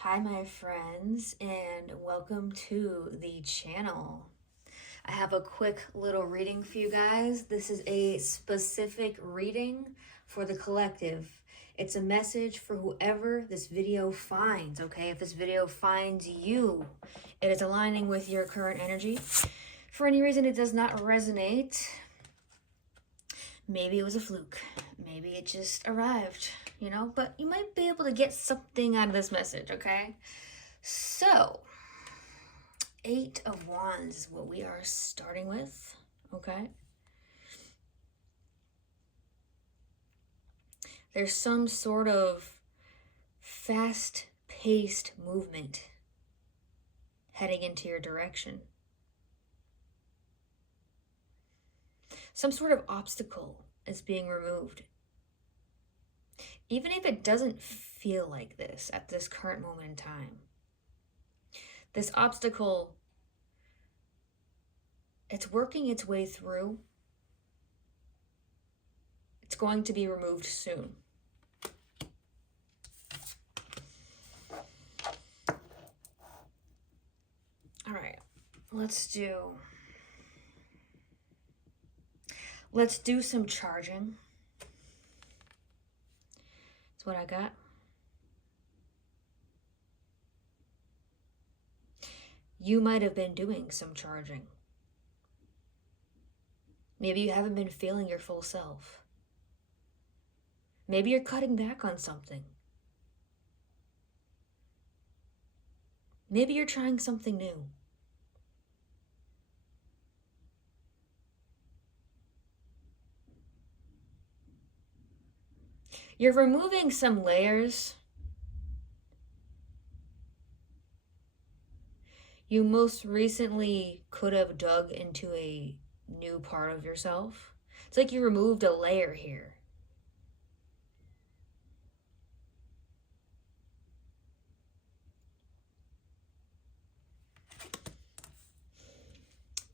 Hi, my friends, and welcome to the channel. I have a quick little reading for you guys. This is a specific reading for the collective. It's a message for whoever this video finds, okay? If this video finds you, it is aligning with your current energy. For any reason it does not resonate, maybe it was a fluke. Maybe it just arrived, but you might be able to get something out of this message, okay? So, Eight of Wands is what we are starting with, okay? There's some sort of fast-paced movement heading into your direction. Some sort of obstacle is being removed. Even if it doesn't feel like this at this current moment in time. This obstacle, it's working its way through. It's going to be removed soon. All right, let's do some charging. That's what I got. You might have been doing some charging. Maybe you haven't been feeling your full self. Maybe you're cutting back on something. Maybe you're trying something new. You're removing some layers. You most recently could have dug into a new part of yourself. It's like you removed a layer here.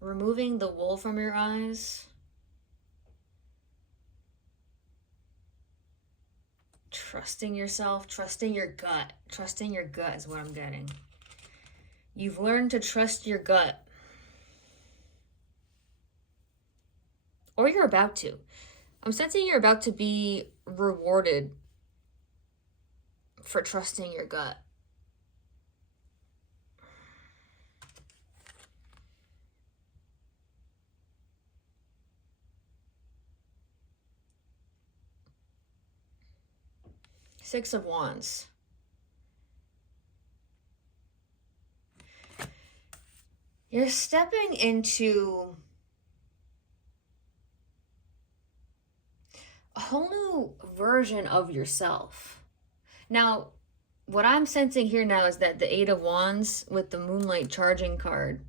Removing the wool from your eyes. Trusting yourself, trusting your gut. Trusting your gut is what I'm getting. You've learned to trust your gut. Or you're about to. I'm sensing you're about to be rewarded for trusting your gut. Six of Wands. You're stepping into a whole new version of yourself. Now, what I'm sensing here now is that the Eight of Wands with the Moonlight charging card,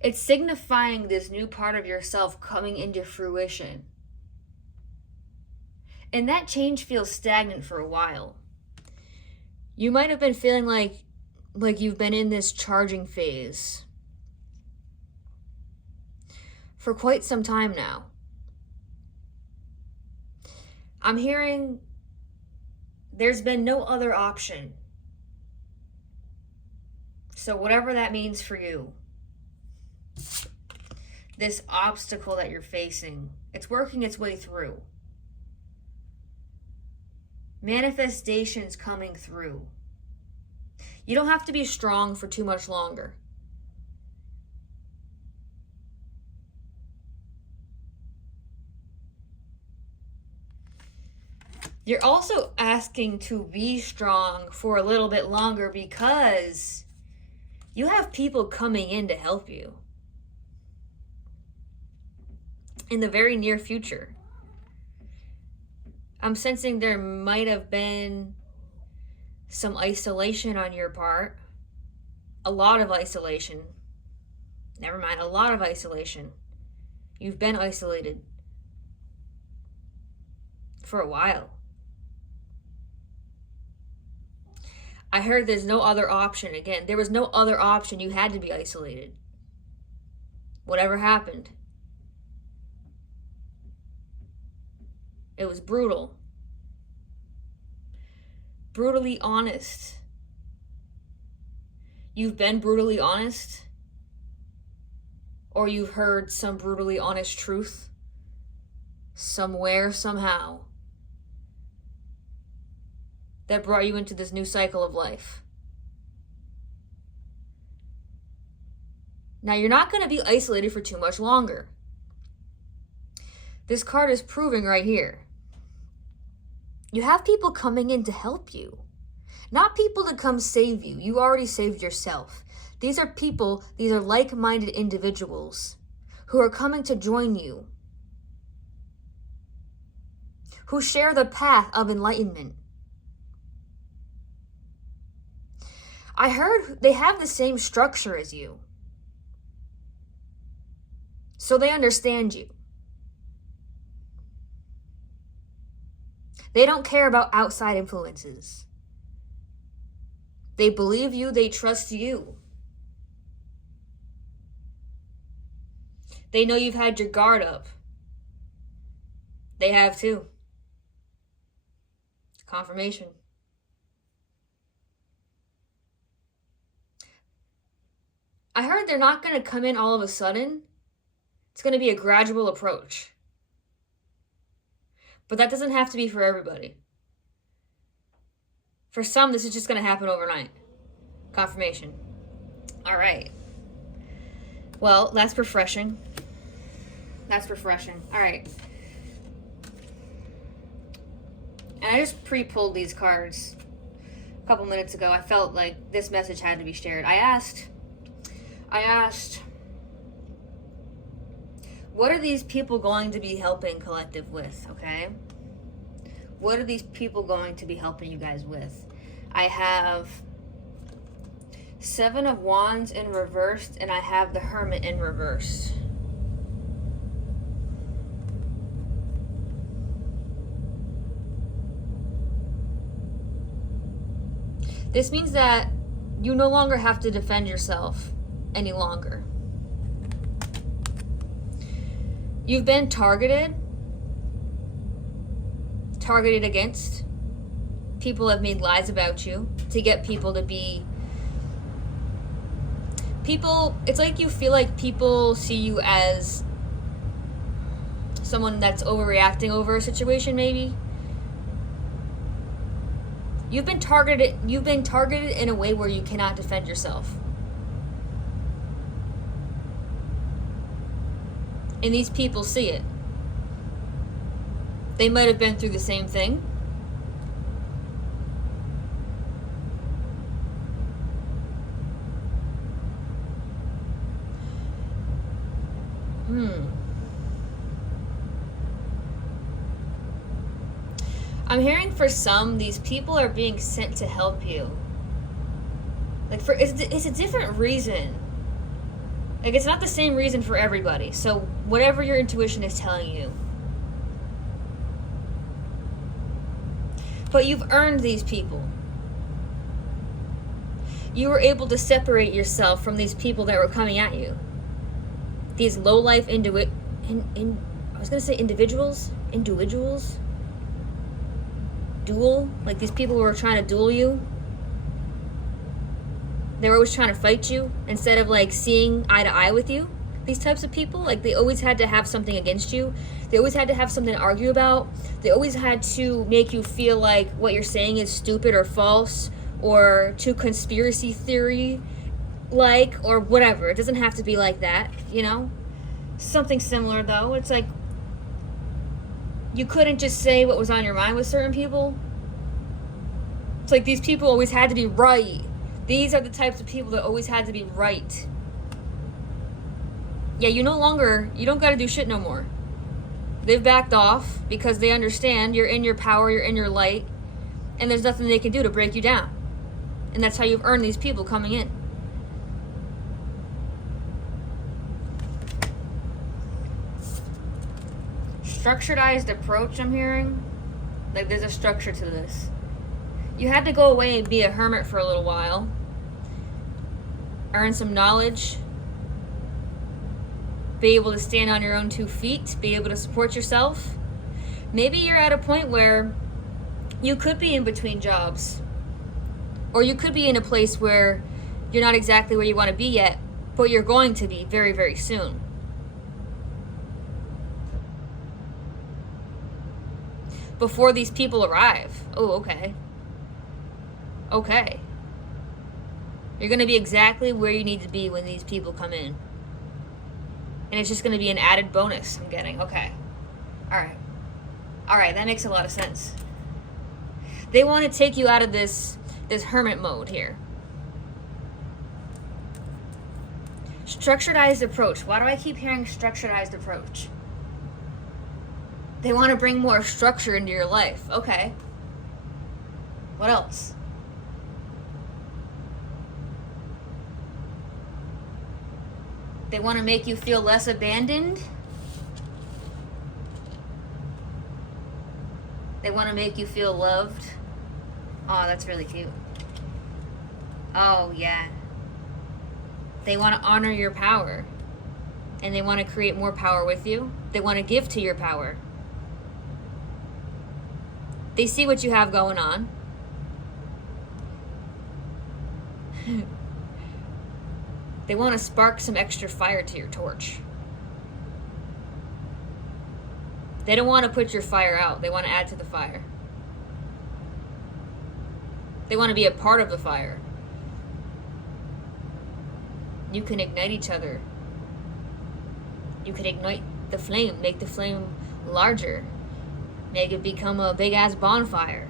it's signifying this new part of yourself coming into fruition. And that change feels stagnant for a while. You might have been feeling like you've been in this charging phase for quite some time now. I'm hearing there's been no other option. So whatever that means for you, this obstacle that you're facing, it's working its way through. Manifestations coming through. You don't have to be strong for too much longer. You're also asking to be strong for a little bit longer because you have people coming in to help you in the very near future. I'm sensing there might have been some isolation on your part. A lot of isolation. Never mind, a lot of isolation. You've been isolated for a while. I heard there's no other option. Again, there was no other option. You had to be isolated. Whatever happened. It was brutal. brutally honest. You've been brutally honest, or you've heard some brutally honest truth somewhere, somehow, that brought you into this new cycle of life. Now, you're not going to be isolated for too much longer. This card is proving right here. You have people coming in to help you. Not people to come save you. You already saved yourself. These are people, these are like-minded individuals who are coming to join you, who share the path of enlightenment. I heard they have the same structure as you. So they understand you. They don't care about outside influences. They believe you, they trust you. They know you've had your guard up. They have too. Confirmation. I heard they're not going to come in all of a sudden. It's going to be a gradual approach. But that doesn't have to be for everybody. For some, this is just going to happen overnight. Confirmation. All right. Well, that's refreshing. That's refreshing. All right. And I just pre-pulled these cards a couple minutes ago. I felt like this message had to be shared. I asked, what are these people going to be helping collective with, okay? What are these people going to be helping you guys with? I have 7 of Wands in reversed, and I have the Hermit in reversed. This means that you no longer have to defend yourself any longer. You've been targeted against. People have made lies about you to get people to be... It's like you feel like people see you as someone that's overreacting over a situation, maybe. You've been targeted in a way where you cannot defend yourself. And these people see it. They might have been through the same thing. I'm hearing for some, these people are being sent to help you. Like, it's a different reason. Like, it's not the same reason for everybody. So whatever your intuition is telling you. But you've earned these people. You were able to separate yourself from these people that were coming at you. These low-life individuals. Duel. Like, these people who were trying to duel you. They were always trying to fight you instead of, like, seeing eye to eye with you. These types of people, like, they always had to have something against you. They always had to have something to argue about. They always had to make you feel like what you're saying is stupid or false or too conspiracy theory like or whatever. It doesn't have to be like that, you know? Something similar, though. It's like you couldn't just say what was on your mind with certain people. It's like these people always had to be right. These are the types of people that always had to be right. Yeah, you don't gotta do shit no more. They've backed off because they understand you're in your power, you're in your light, and there's nothing they can do to break you down. And that's how you've earned these people coming in. Structuredized approach, I'm hearing. Like, there's a structure to this. You had to go away and be a hermit for a little while. Earn some knowledge. Be able to stand on your own 2 feet. Be able to support yourself. Maybe you're at a point where you could be in between jobs. Or you could be in a place where you're not exactly where you want to be yet, but you're going to be very, very soon. Before these people arrive. Oh, okay. Okay. You're going to be exactly where you need to be when these people come in. And it's just going to be an added bonus I'm getting. Okay. Alright. Alright, that makes a lot of sense. They want to take you out of this hermit mode here. Structuredized approach. Why do I keep hearing structuredized approach? They want to bring more structure into your life. Okay. What else? They want to make you feel less abandoned. They want to make you feel loved. Oh, that's really cute. Oh, yeah. They want to honor your power. And they want to create more power with you. They want to give to your power. They see what you have going on. They want to spark some extra fire to your torch. They don't want to put your fire out. They want to add to the fire. They want to be a part of the fire. You can ignite each other. You can ignite the flame, make the flame larger. Make it become a big-ass bonfire.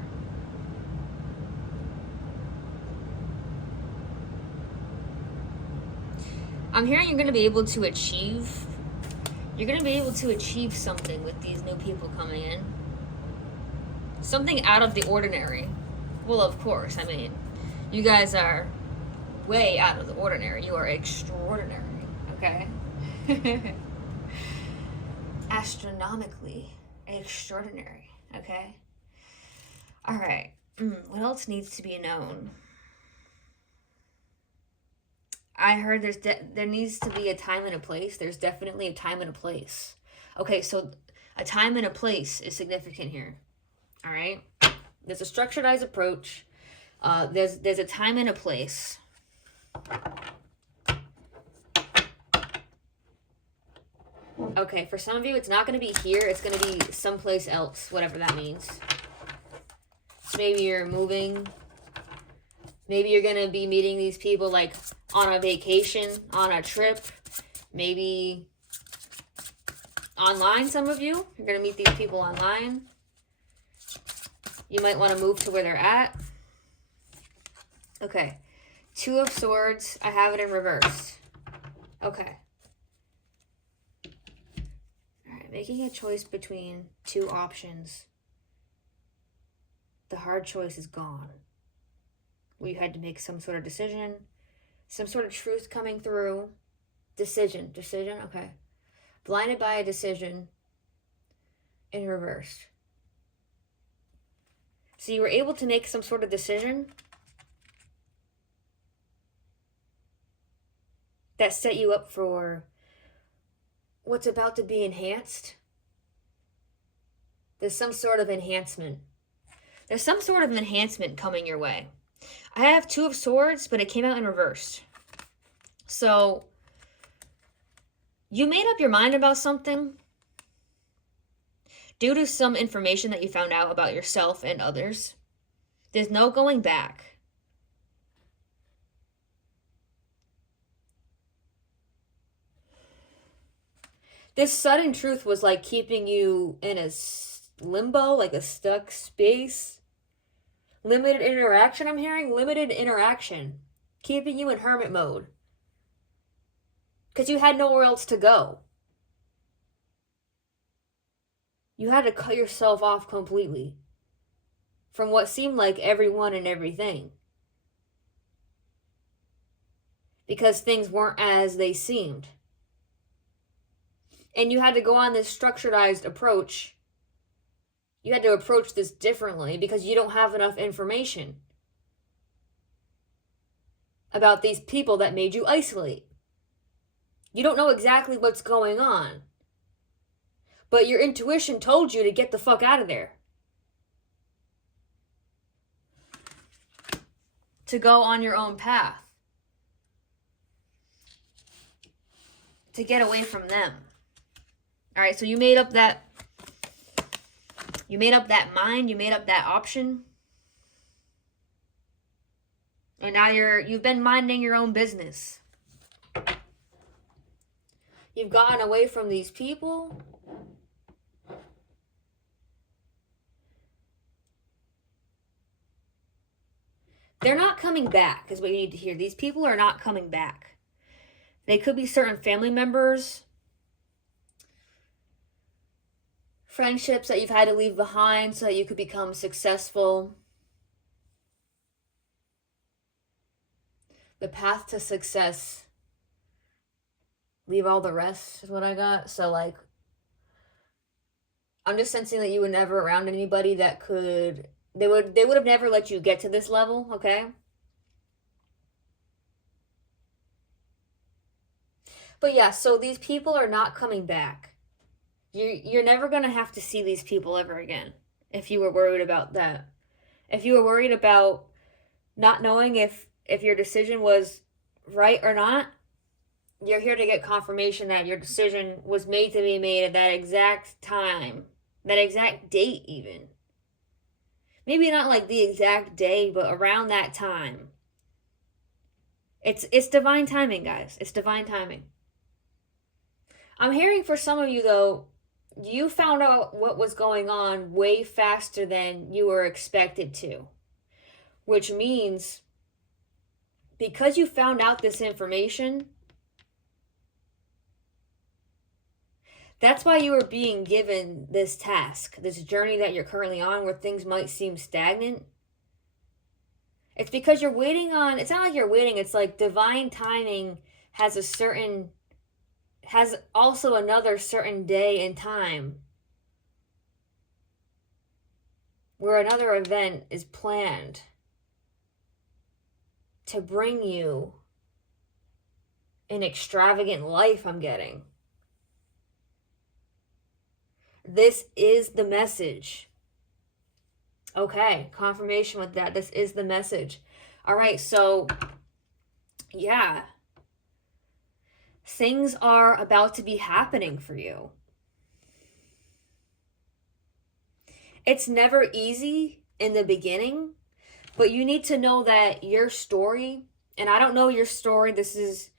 I'm hearing you're going to be able to achieve... You're going to be able to achieve something with these new people coming in. Something out of the ordinary. Well, of course. I mean, you guys are way out of the ordinary. You are extraordinary. Okay? Astronomically extraordinary. Okay? Alright. What else needs to be known? I heard there needs to be a time and a place. There's definitely a time and a place. Okay, so a time and a place is significant here. All right? There's a structuredized approach. There's a time and a place. Okay, for some of you, it's not going to be here. It's going to be someplace else, whatever that means. Maybe you're moving. Maybe you're going to be meeting these people, like, on a vacation, on a trip. Maybe online, some of you. You're going to meet these people online. You might want to move to where they're at. Okay. Two of Swords. I have it in reverse. Okay. Alright, making a choice between two options. The hard choice is gone. Where you had to make some sort of decision. Some sort of truth coming through. Decision. Okay. Blinded by a decision. In reverse. So you were able to make some sort of decision that set you up for what's about to be enhanced. There's some sort of enhancement. There's some sort of enhancement coming your way. I have Two of Swords, but it came out in reverse. So, you made up your mind about something due to some information that you found out about yourself and others. There's no going back. This sudden truth was like keeping you in a limbo, like a stuck space. Limited interaction, I'm hearing. Limited interaction. Keeping you in hermit mode. Because you had nowhere else to go. You had to cut yourself off completely from what seemed like everyone and everything. Because things weren't as they seemed. And you had to go on this structuredized approach. You had to approach this differently because you don't have enough information about these people that made you isolate. You don't know exactly what's going on. But your intuition told you to get the fuck out of there. to go on your own path, to get away from them. All right, so you made up that mind, you made up that option. And now you've been minding your own business. You've gotten away from these people. They're not coming back, is what you need to hear. These people are not coming back. They could be certain family members, friendships that you've had to leave behind so that you could become successful. The path to success. Leave all the rest is what I got. So, like, I'm just sensing that you were never around anybody that could... They would have never let you get to this level, okay? But yeah, so these people are not coming back. You're never going to have to see these people ever again if you were worried about that. If you were worried about not knowing if your decision was right or not, you're here to get confirmation that your decision was made to be made at that exact time, that exact date even. Maybe not like the exact day, but around that time. It's divine timing, guys. It's divine timing. I'm hearing for some of you, though, you found out what was going on way faster than you were expected to. Which means, because you found out this information, that's why you were being given this task, this journey that you're currently on where things might seem stagnant. It's because you're waiting on, it's not like you're waiting, it's like divine timing has also another certain day and time where another event is planned to bring you an extravagant life, I'm getting. This is the message. Okay, confirmation with that. This is the message. All right, so yeah. Things are about to be happening for you. It's never easy in the beginning, but you need to know that your story, and I don't know your story, this is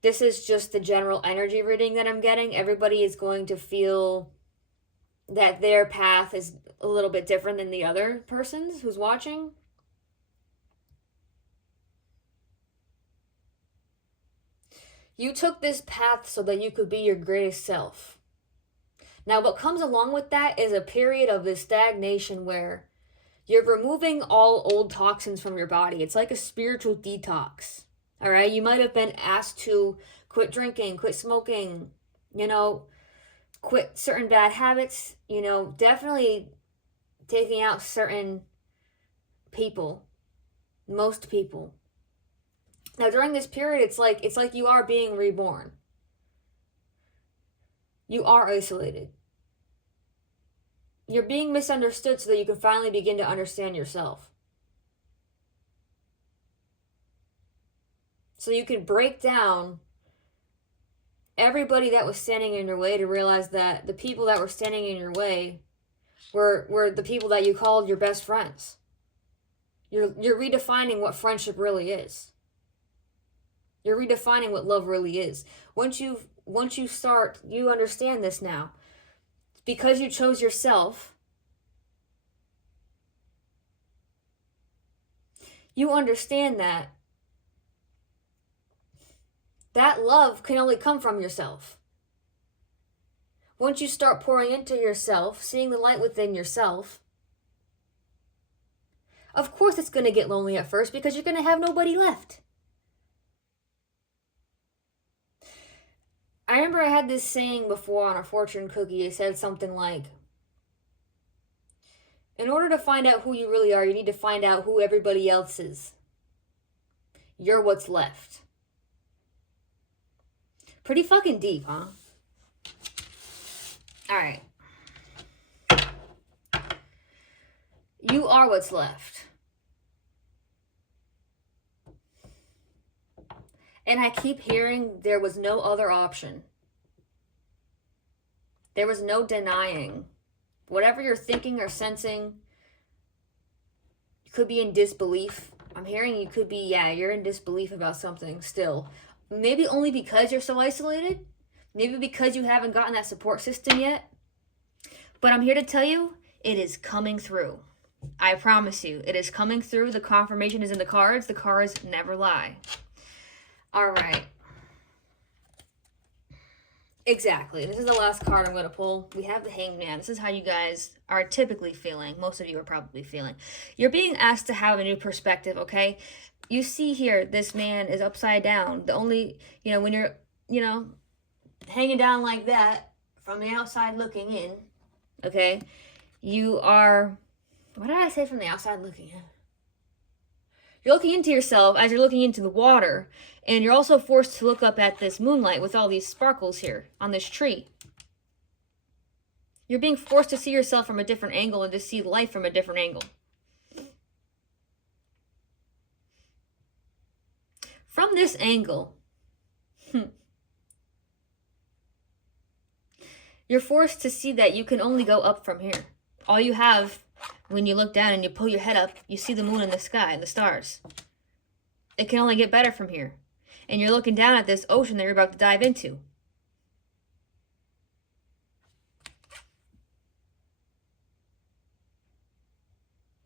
just the general energy reading that I'm getting. Everybody is going to feel that their path is a little bit different than the other person's who's watching. You took this path so that you could be your greatest self. Now, what comes along with that is a period of this stagnation where you're removing all old toxins from your body. It's like a spiritual detox. All right? You might have been asked to quit drinking, quit smoking, quit certain bad habits, definitely taking out certain people, most people. Now, during this period, it's like you are being reborn. You are isolated. You're being misunderstood so that you can finally begin to understand yourself. So you can break down everybody that was standing in your way to realize that the people that were standing in your way were the people that you called your best friends. You're redefining what friendship really is. You're redefining what love really is. Once you understand this now. Because you chose yourself, you understand that love can only come from yourself. Once you start pouring into yourself, seeing the light within yourself, of course it's going to get lonely at first because you're going to have nobody left. I remember I had this saying before on a fortune cookie. It said something like, in order to find out who you really are, you need to find out who everybody else is. You're what's left. Pretty fucking deep, huh? Alright. You are what's left. And I keep hearing there was no other option. There was no denying. Whatever you're thinking or sensing, you could be in disbelief. I'm hearing you could be, yeah, you're in disbelief about something still. Maybe only because you're so isolated. Maybe because you haven't gotten that support system yet. But I'm here to tell you, it is coming through. I promise you, it is coming through. The confirmation is in the cards. The cards never lie. All right. Exactly. This is the last card I'm going to pull. We have the Hangman. This is how you guys are typically feeling. Most of you are probably feeling. You're being asked to have a new perspective, okay? You see here, this man is upside down. The only, when you're, hanging down like that from the outside looking in, okay? You are, what did I say from the outside looking in? You're looking into yourself as you're looking into the water, and you're also forced to look up at this moonlight with all these sparkles here on this tree. You're being forced to see yourself from a different angle and to see life from a different angle. From this angle, you're forced to see that you can only go up from here. All you have, when you look down and you pull your head up, you see the moon in the sky and the stars. It can only get better from here. And you're looking down at this ocean that you're about to dive into.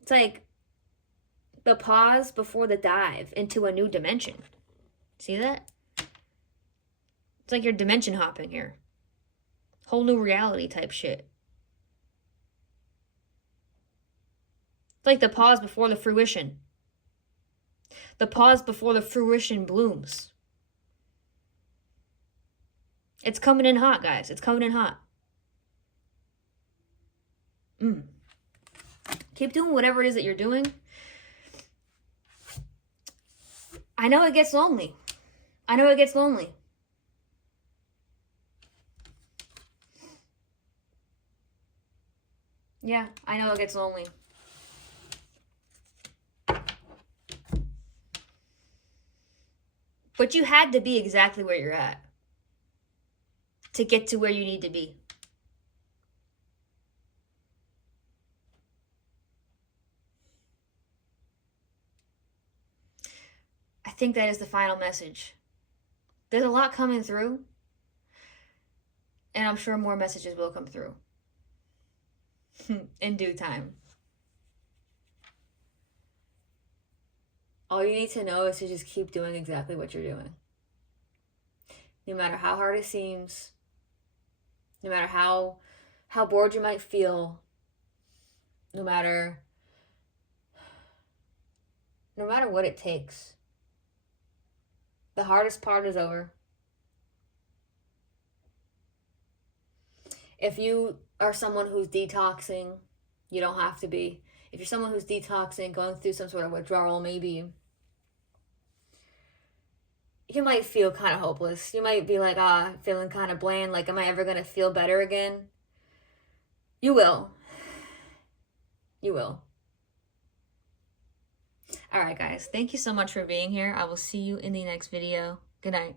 It's like the pause before the dive into a new dimension. See that? It's like you're dimension hopping here. Whole new reality type shit. It's like the pause before the fruition. The pause before the fruition blooms. It's coming in hot, guys. It's coming in hot. Keep doing whatever it is that you're doing. I know it gets lonely. I know it gets lonely. Yeah, I know it gets lonely. But you had to be exactly where you're at to get to where you need to be. I think that is the final message. There's a lot coming through, and I'm sure more messages will come through in due time. All you need to know is to just keep doing exactly what you're doing. No matter how hard it seems, no matter how bored you might feel, no matter what it takes. The hardest part is over. If you are someone who's detoxing, you don't have to be. If you're someone who's detoxing, going through some sort of withdrawal, maybe you might feel kind of hopeless. You might be like, feeling kind of bland, like, am I ever going to feel better again? You will. You will. All right, guys. Thank you so much for being here. I will see you in the next video. Good night.